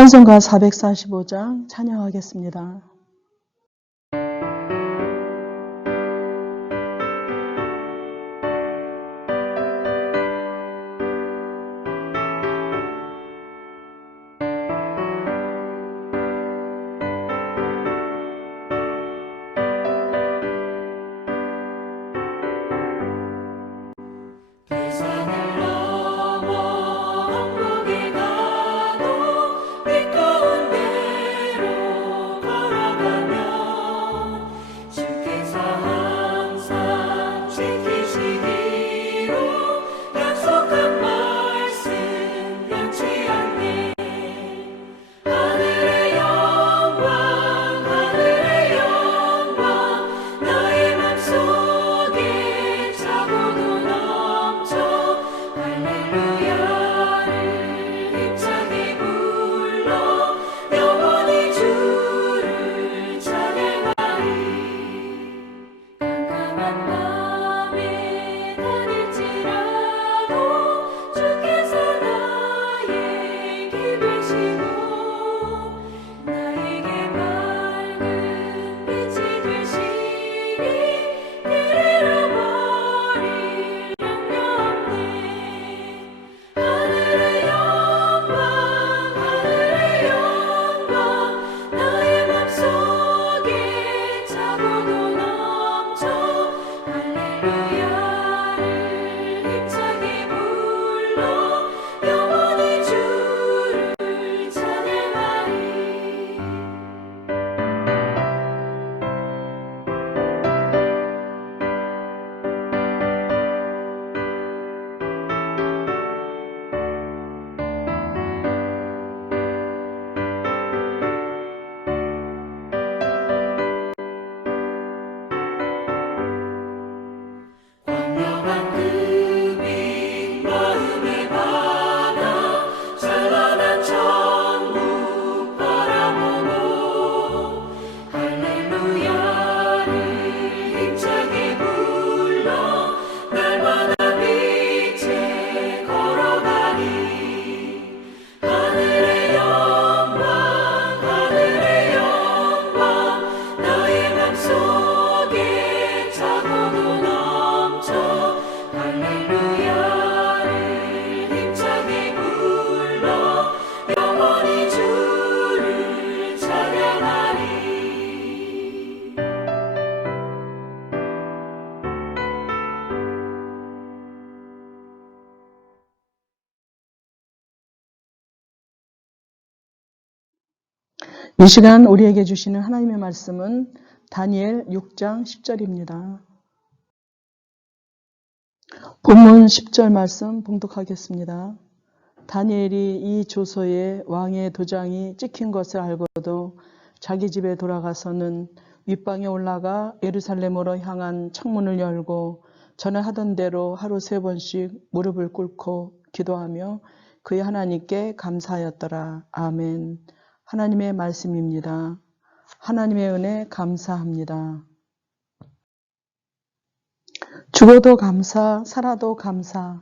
찬송가 445장 찬양하겠습니다. 이 시간 우리에게 주시는 하나님의 말씀은 다니엘 6장 10절입니다. 본문 10절 말씀 봉독하겠습니다. 다니엘이 이 조서에 왕의 도장이 찍힌 것을 알고도 자기 집에 돌아가서는 윗방에 올라가 예루살렘으로 향한 창문을 열고 전에 하던 대로 하루 3번씩 무릎을 꿇고 기도하며 그의 하나님께 감사하였더라. 아멘. 하나님의 말씀입니다. 하나님의 은혜 감사합니다. 죽어도 감사, 살아도 감사.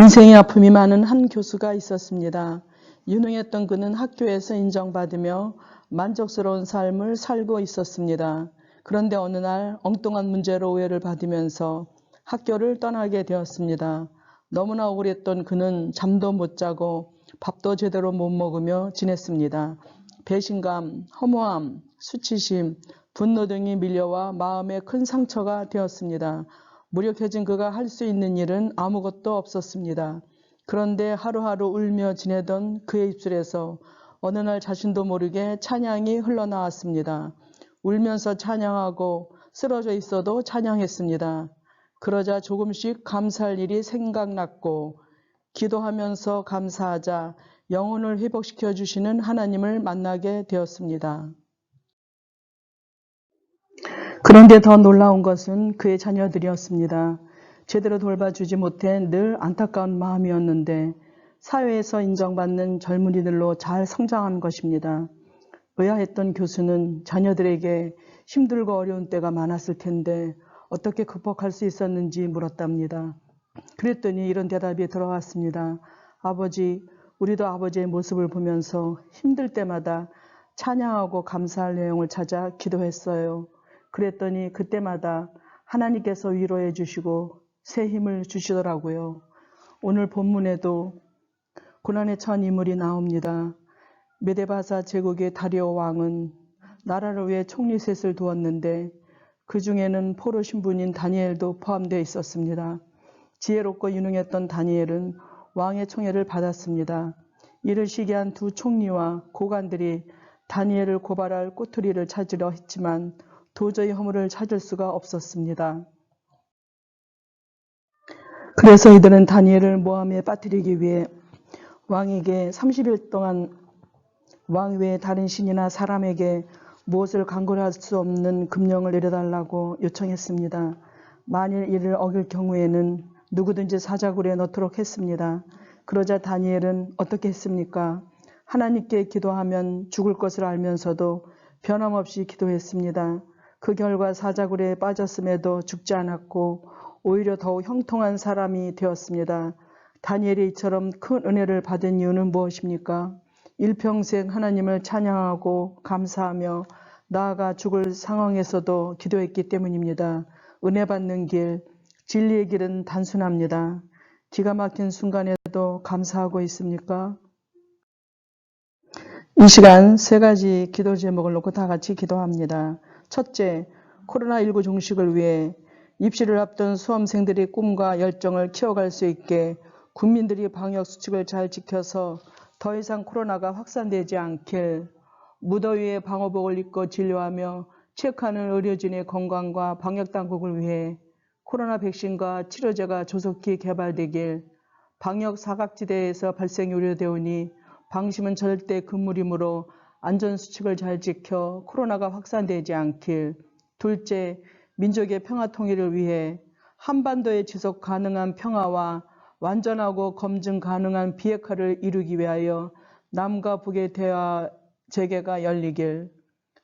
인생의 아픔이 많은 한 교수가 있었습니다. 유능했던 그는 학교에서 인정받으며 만족스러운 삶을 살고 있었습니다. 그런데 어느 날 엉뚱한 문제로 오해를 받으면서 학교를 떠나게 되었습니다. 너무나 억울했던 그는 잠도 못 자고 밥도 제대로 못 먹으며 지냈습니다. 배신감, 허무함, 수치심, 분노 등이 밀려와 마음에 큰 상처가 되었습니다. 무력해진 그가 할 수 있는 일은 아무것도 없었습니다. 그런데 하루하루 울며 지내던 그의 입술에서 어느 날 자신도 모르게 찬양이 흘러나왔습니다. 울면서 찬양하고 쓰러져 있어도 찬양했습니다. 그러자 조금씩 감사할 일이 생각났고 기도하면서 감사하자 영혼을 회복시켜 주시는 하나님을 만나게 되었습니다. 그런데 더 놀라운 것은 그의 자녀들이었습니다. 제대로 돌봐주지 못해 늘 안타까운 마음이었는데 사회에서 인정받는 젊은이들로 잘 성장한 것입니다. 의아했던 교수는 자녀들에게 힘들고 어려운 때가 많았을 텐데 어떻게 극복할 수 있었는지 물었답니다. 그랬더니 이런 대답이 들어왔습니다. 아버지, 우리도 아버지의 모습을 보면서 힘들 때마다 찬양하고 감사할 내용을 찾아 기도했어요. 그랬더니 그때마다 하나님께서 위로해 주시고 새 힘을 주시더라고요. 오늘 본문에도 고난에 처한 인물이 나옵니다. 메데바사 제국의 다리오 왕은 나라를 위해 총리 셋을 두었는데 그 중에는 포로 신분인 다니엘도 포함되어 있었습니다. 지혜롭고 유능했던 다니엘은 왕의 총애를 받았습니다. 이를 시기한 두 총리와 고관들이 다니엘을 고발할 꼬투리를 찾으려 했지만 도저히 허물을 찾을 수가 없었습니다. 그래서 이들은 다니엘을 모함에 빠뜨리기 위해 왕에게 30일 동안 왕 외에 다른 신이나 사람에게 무엇을 강구할 수 없는 금령을 내려달라고 요청했습니다. 만일 이를 어길 경우에는 누구든지 사자굴에 넣도록 했습니다. 그러자 다니엘은 어떻게 했습니까? 하나님께 기도하면 죽을 것을 알면서도 변함없이 기도했습니다. 그 결과 사자굴에 빠졌음에도 죽지 않았고 오히려 더욱 형통한 사람이 되었습니다. 다니엘이 이처럼 큰 은혜를 받은 이유는 무엇입니까? 일평생 하나님을 찬양하고 감사하며 나아가 죽을 상황에서도 기도했기 때문입니다. 은혜 받는 길, 진리의 길은 단순합니다. 기가 막힌 순간에도 감사하고 있습니까? 이 시간 세 가지 기도 제목을 놓고 다 같이 기도합니다. 첫째, 코로나19 종식을 위해 입시를 앞둔 수험생들의 꿈과 열정을 키워갈 수 있게 국민들이 방역수칙을 잘 지켜서 더 이상 코로나가 확산되지 않길, 무더위에 방호복을 입고 진료하며 체크하는 의료진의 건강과 방역당국을 위해 코로나 백신과 치료제가 조속히 개발되길, 방역 사각지대에서 발생이 우려되오니 방심은 절대 금물이므로 안전수칙을 잘 지켜 코로나가 확산되지 않길. 둘째, 민족의 평화 통일을 위해 한반도의 지속 가능한 평화와 완전하고 검증 가능한 비핵화를 이루기 위하여 남과 북의 대화 재개가 열리길.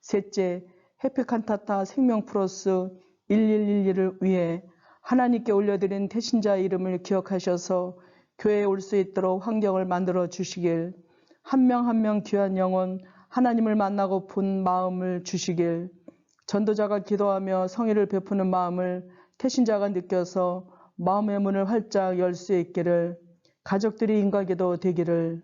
셋째, 해피칸타타 생명 플러스 1111을 위해 하나님께 올려드린 태신자 이름을 기억하셔서 교회에 올 수 있도록 환경을 만들어 주시길. 한 명 한 명 귀한 영혼 하나님을 만나고픈 마음을 주시길. 전도자가 기도하며 성의를 베푸는 마음을 태신자가 느껴서 마음의 문을 활짝 열 수 있기를, 가족들이 인과기도 되기를.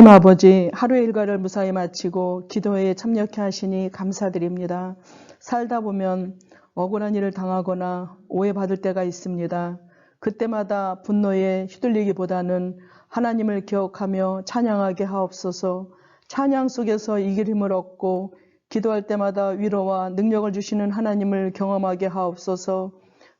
하나님 아버지, 하루의 일과를 무사히 마치고 기도회에 참여케 하시니 감사드립니다. 살다 보면 억울한 일을 당하거나 오해받을 때가 있습니다. 그때마다 분노에 휘둘리기보다는 하나님을 기억하며 찬양하게 하옵소서. 찬양 속에서 이길 힘을 얻고 기도할 때마다 위로와 능력을 주시는 하나님을 경험하게 하옵소서.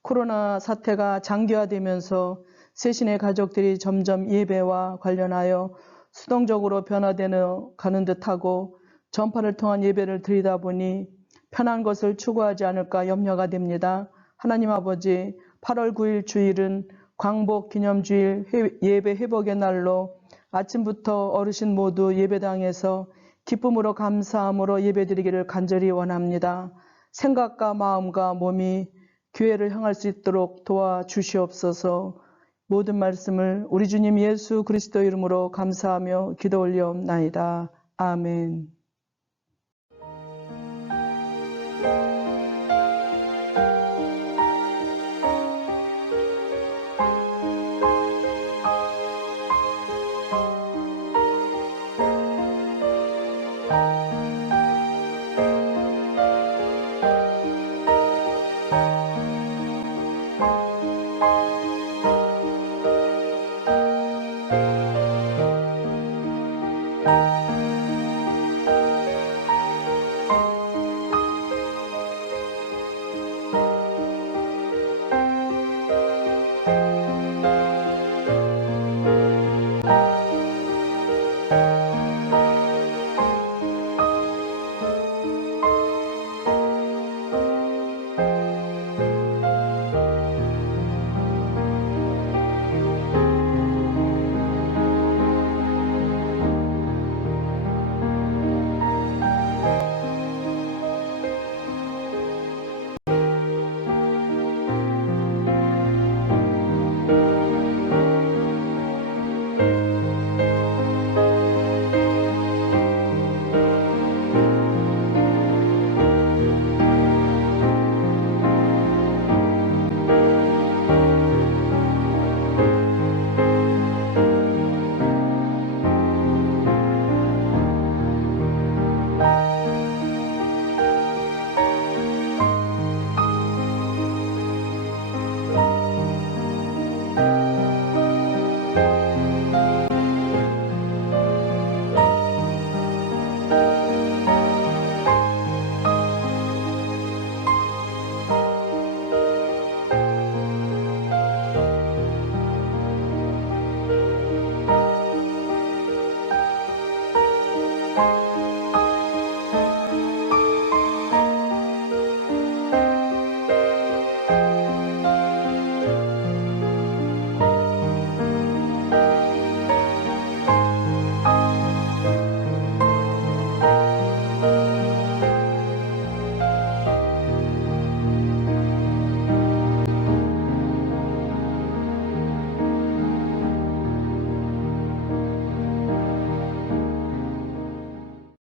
코로나 사태가 장기화되면서 세신의 가족들이 점점 예배와 관련하여 수동적으로 변화되어 가는 듯하고 전파를 통한 예배를 드리다 보니 편한 것을 추구하지 않을까 염려가 됩니다. 하나님 아버지, 8월 9일 주일은 광복 기념주일 예배 회복의 날로 아침부터 어르신 모두 예배당에서 기쁨으로 감사함으로 예배드리기를 간절히 원합니다. 생각과 마음과 몸이 교회를 향할 수 있도록 도와주시옵소서. 모든 말씀을 우리 주님 예수 그리스도 이름으로 감사하며 기도 올려옵나이다. 아멘.